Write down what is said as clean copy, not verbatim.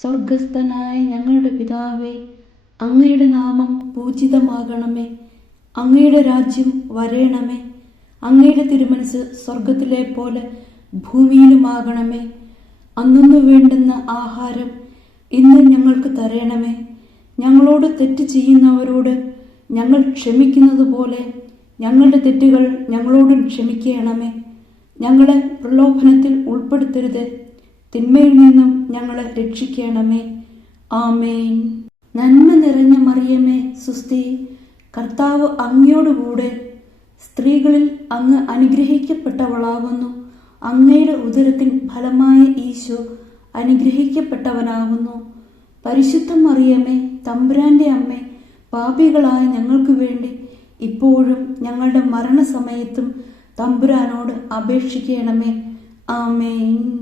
സ്വർഗസ്ഥനായ ഞങ്ങളുടെ പിതാവേ, അങ്ങയുടെ നാമം പൂജിതമാകണമേ. അങ്ങയുടെ രാജ്യം വരേണമേ. അങ്ങയുടെ തിരുമനസ് സ്വർഗത്തിലെ പോലെ ഭൂമിയിലുമാകണമേ. അന്നു വേണ്ടുന്ന ആഹാരം ഇന്ന് ഞങ്ങൾക്ക് തരണമേ. ഞങ്ങളോട് തെറ്റ് ചെയ്യുന്നവരോട് ഞങ്ങൾ ക്ഷമിക്കുന്നത് പോലെ ഞങ്ങളുടെ തെറ്റുകൾ ഞങ്ങളോടും ക്ഷമിക്കണമേ. ഞങ്ങളെ പ്രലോഭനത്തിൽ ഉൾപ്പെടുത്തരുത്, തിന്മയിൽ നിന്നും ഞങ്ങളെ രക്ഷിക്കണമേ. ആമേൻ. നന്മ നിറഞ്ഞ മറിയമേ, സുസ്തി, കർത്താവ് അങ്ങയോടുകൂടെ സ്ത്രീകളിൽ അങ്ങ് അനുഗ്രഹിക്കപ്പെട്ടവളാകുന്നു. അങ്ങയുടെ ഉദരത്തിൻ ഫലമായ ഈശോ അനുഗ്രഹിക്കപ്പെട്ടവനാകുന്നു. പരിശുദ്ധ മറിയമേ, തമ്പുരാന്റെ അമ്മേ, പാപികളായ ഞങ്ങൾക്ക് വേണ്ടി ഇപ്പോഴും ഞങ്ങളുടെ മരണസമയത്തും തമ്പുരാനോട് അപേക്ഷിക്കണമേ. ആമേൻ.